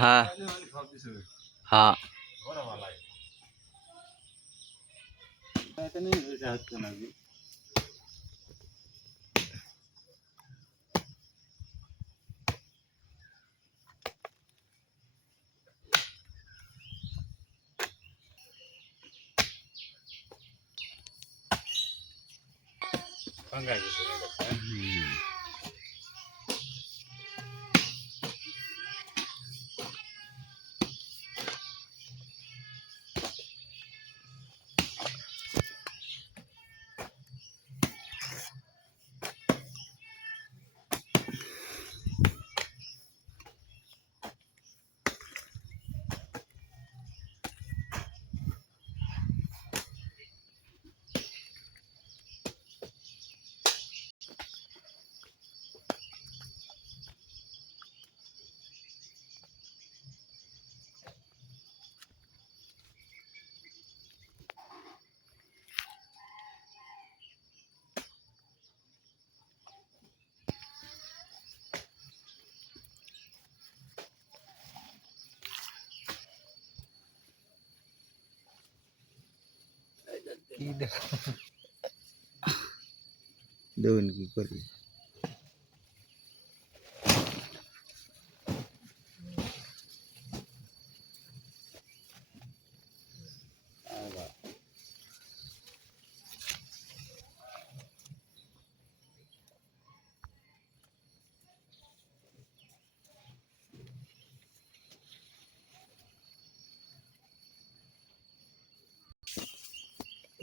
হ্যাঁ হ্যাঁ দেখুন কি করি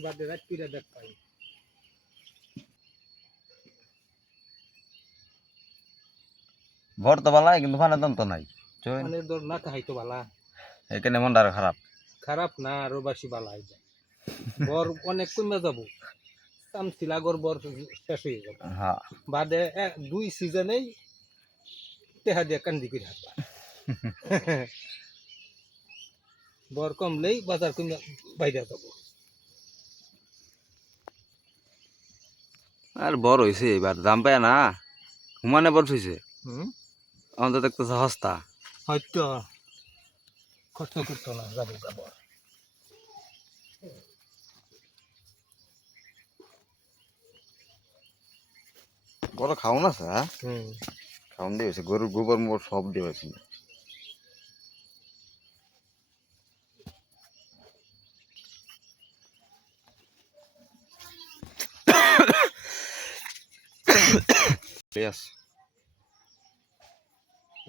বাদে রাত পিরা দেখ পাই ভর তো বালা কিন্তু ফানের দাম তো নাই চল মানে দর না খাইতো বালা এখানে মনটা আরো খারাপ খারাপ না আরো বেশি বালা হয়ে যায় বর অনেক কমে যাবো চামচিলাগর বর শেষ হয়ে যাবে হ্যাঁ বাদে দুই সিজনেই টেহা দিয়ে কান্দি করে হাঁটবা বর কমলেই বাজার কমে বাইরে যাব আর বড় হয়েছে এবার দাম পায় না হুমানে বড় হয়েছে হুম আমাদের দেখতেছে সস্তা হয়তো খরচ করতো না যাবো যাবো বড় খাওন আছে হ্যাঁ হুম খাওন দিয়েছে গরুর গোবর মোবর সব দিয়েছে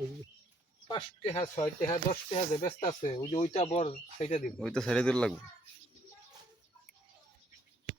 ওই 5 টাকা 6 টাকা 10 টাকা যে ব্যস্ত আছে ওই যে ওইটা বর সেইটা দিব ওই তো ছেড়ে দিতে লাগবে